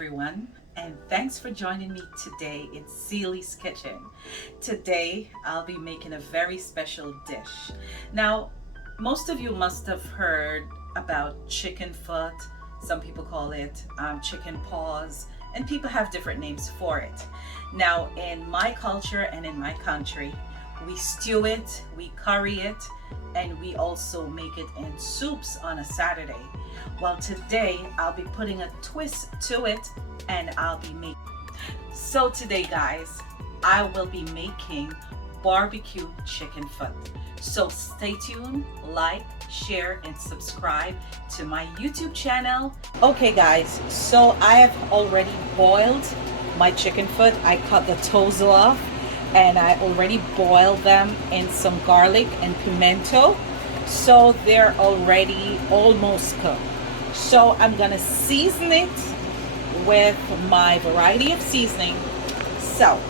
everyone, and thanks for joining me today in Ceelee's kitchen. Today I'll be making a very special dish. Now, most of you must have heard about chicken foot. Some people call it chicken paws, and people have different names for it. Now, in my culture and in my country, we stew it, we curry it, and we also make it in soups on a Saturday. Well, today I'll be putting a twist to it, and I'll be making. So today, guys, I will be making barbecue chicken foot. So stay tuned, like, share, and subscribe to my YouTube channel. Okay, guys, so I have already boiled my chicken foot. I cut the toes off, and I already boiled them in some garlic and pimento, so they're already almost cooked. So I'm gonna season it with my variety of seasoning. So,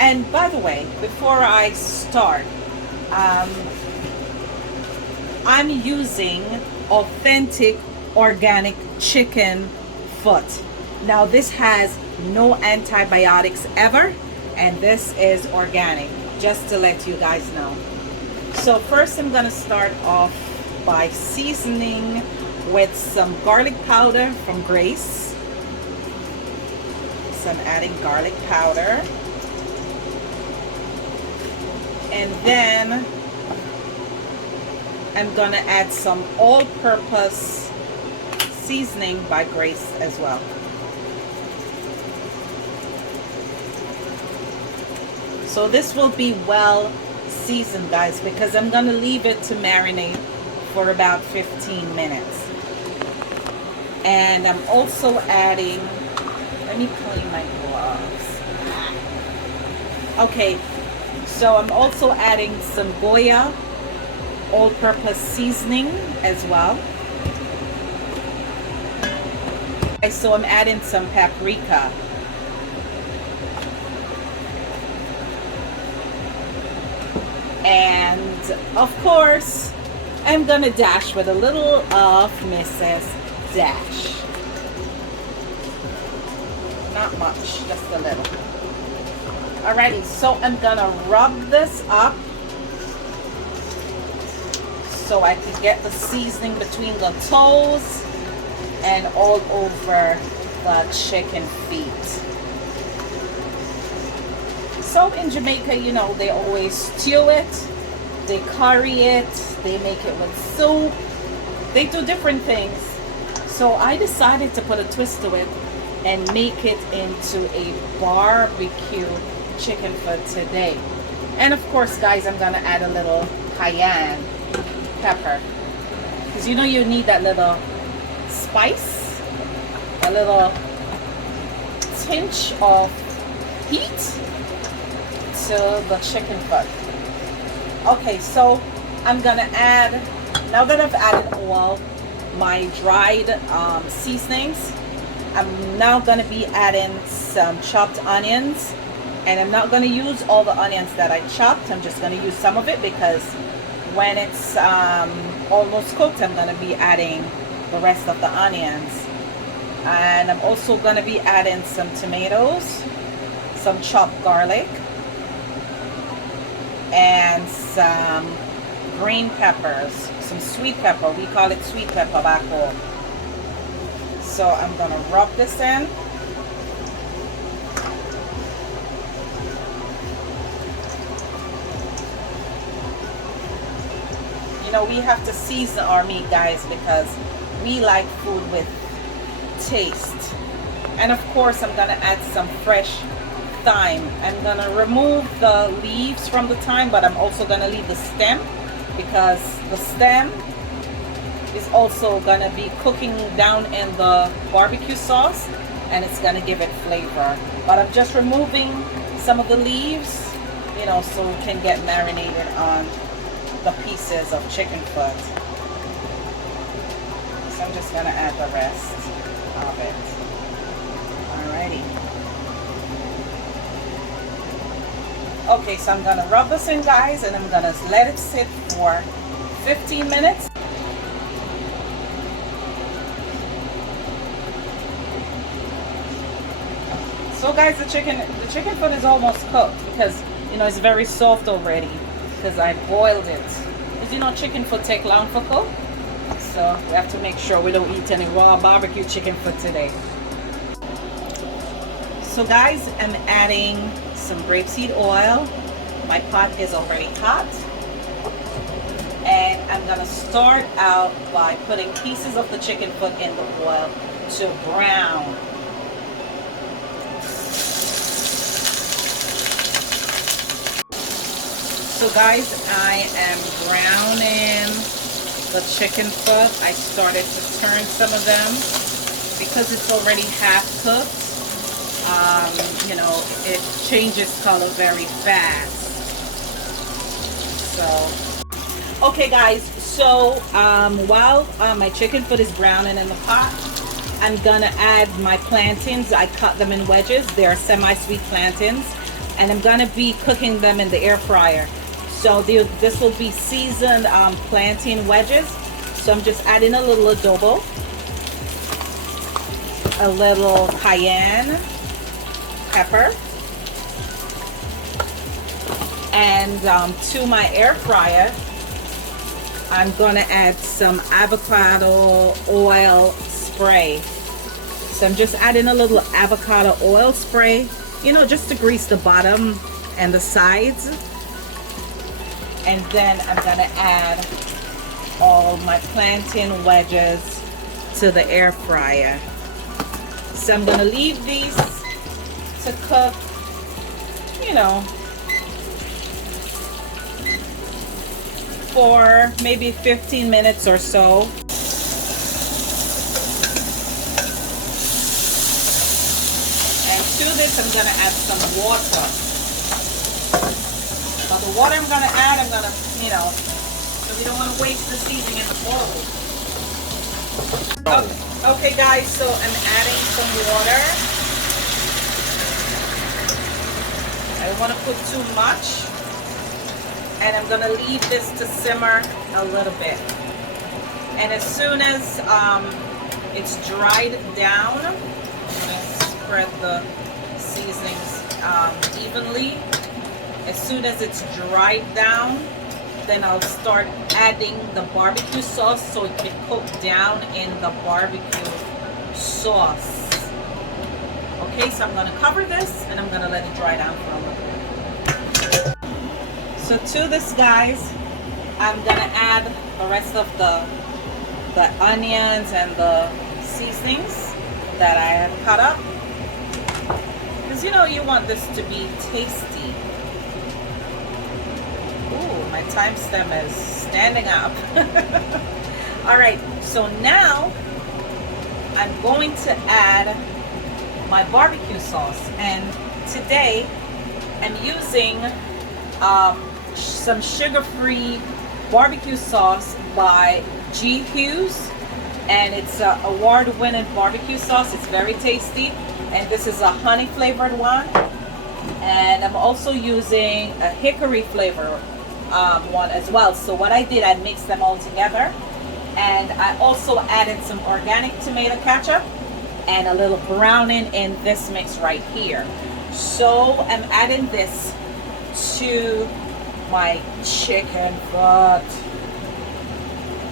and by the way, before I start, I'm using authentic organic chicken foot. Now this has no antibiotics ever, and this is organic, just to let you guys know. So first I'm gonna start off by seasoning with some garlic powder from Grace. So I'm adding garlic powder, and then I'm gonna add some all-purpose seasoning by Grace as well. So this will be well seasoned, guys, because I'm gonna leave it to marinate for about 15 minutes. And I'm also adding, let me clean my gloves. Okay, so I'm also adding some Goya all-purpose seasoning as well. Okay, so I'm adding some paprika. And of course, I'm gonna dash with a little of Mrs. Dash. Not much, just a little. Alrighty, so I'm gonna rub this up so I can get the seasoning between the toes and all over the chicken feet. So in Jamaica, you know, they always stew it, they curry it, they make it with soup, they do different things. So I decided to put a twist to it and make it into a barbecue chicken foot today. And of course, guys, I'm gonna add a little cayenne pepper, because you know you need that little spice, a little tinge of heat to the chicken foot. Okay, so I'm gonna add, now that I've added all my dried seasonings, I'm now gonna be adding some chopped onions, and I'm not gonna use all the onions that I chopped. I'm just gonna use some of it, because when it's almost cooked, I'm gonna be adding the rest of the onions. And I'm also gonna be adding some tomatoes, some chopped garlic, and some green peppers, some sweet pepper. We call it sweet pepper back home. So I'm gonna rub this in. You know, we have to season our meat, guys, because we like food with taste. And of course, I'm gonna add some fresh thyme. I'm gonna remove the leaves from the thyme, but I'm also gonna leave the stem, because the stem is also gonna be cooking down in the barbecue sauce, and it's gonna give it flavor. But I'm just removing some of the leaves, you know, so it can get marinated on the pieces of chicken foot. So I'm just gonna add the rest of it. Alrighty. Okay, so I'm gonna rub this in, guys, and I'm gonna let it sit for 15 minutes. So guys, the chicken foot is almost cooked because you know it's very soft already because I boiled it. Because you know chicken foot take long for cook, so we have to make sure we don't eat any raw barbecue chicken foot today. So guys, I'm adding some grapeseed oil. My pot is already hot, and I'm gonna start out by putting pieces of the chicken foot in the oil to brown. So guys, I am browning the chicken foot. I started to turn some of them because it's already half cooked. You know, it changes color very fast. So, okay guys, so while my chicken foot is browning in the pot, I'm gonna add my plantains. I cut them in wedges. They're semi-sweet plantains, and I'm gonna be cooking them in the air fryer. So this will be seasoned plantain wedges. So I'm just adding a little adobo, a little cayenne pepper, and to my air fryer, I'm gonna add some avocado oil spray. So I'm just adding a little avocado oil spray, you know, just to grease the bottom and the sides. And then I'm gonna add all my plantain wedges to the air fryer. So I'm gonna leave these to cook, you know, for maybe 15 minutes or so. And to this I'm gonna add some water. Now the water I'm gonna add, I'm gonna, you know, because you don't want to waste the seasoning in the bowl. Okay guys, so I'm adding some water. I don't want to put too much. And I'm gonna leave this to simmer a little bit. And as soon as it's dried down, I'm gonna spread the seasonings evenly. As soon as it's dried down, then I'll start adding the barbecue sauce so it can cook down in the barbecue sauce. Okay, so I'm gonna cover this and I'm gonna let it dry down for a little bit. So to this, guys, I'm gonna add the rest of the onions and the seasonings that I have cut up. Because you know you want this to be tasty. Ooh, my timestamp is standing up. Alright, so now I'm going to add my barbecue sauce. And today I'm using some sugar-free barbecue sauce by G. Hughes, and it's an award-winning barbecue sauce. It's very tasty, and this is a honey flavored one. And I'm also using a hickory flavor one as well. So what I did, I mixed them all together, and I also added some organic tomato ketchup and a little browning in this mix right here. So I'm adding this to my chicken foot.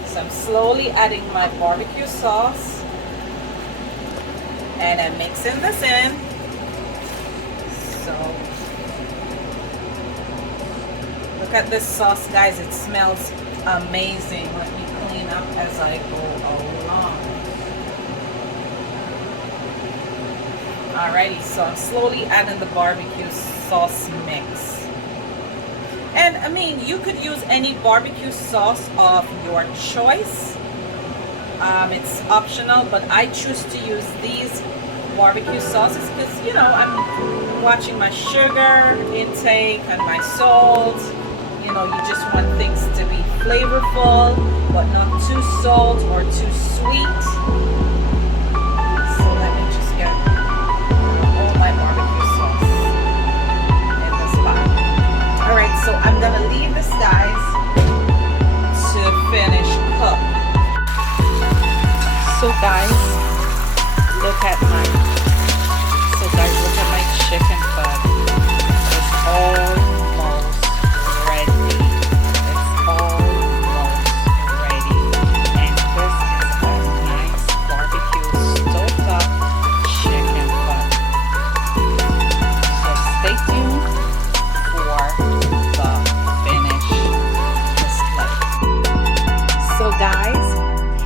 So I'm slowly adding my barbecue sauce, and I'm mixing this in. So look at this sauce, guys. It smells amazing. Let me clean up as I go along. Alrighty, so I'm slowly adding the barbecue sauce mix. And I mean, you could use any barbecue sauce of your choice. It's optional, but I choose to use these barbecue sauces because, you know, I'm watching my sugar intake and my salt. You know, you just want things to be flavorful, but not too salt or too sweet. So let me just get all my barbecue sauce in this pot. Alright, so I'm gonna leave this, guys, to finish cook. So guys, look at my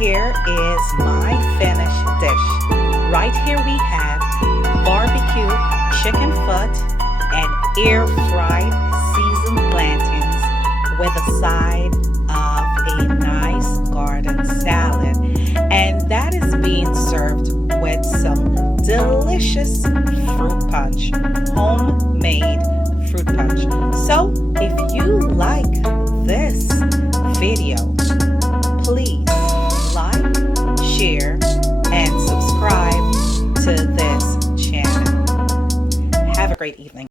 here is my finished dish. Right here we have barbecue chicken foot and air fried seasoned plantains with a side of a nice garden salad. And that is being served with some delicious fruit punch, homemade fruit punch. So if you like this video, please like, share, and subscribe to this channel. Have a great evening.